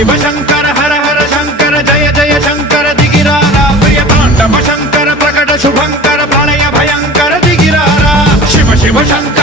शिव शंकर हर हर शंकर जय जय शंकर दिगिरारा प्रिय तांडव शंकर प्रकट शुभंकर प्रलय भयंकर दिगिरारा शिव शिव शंकर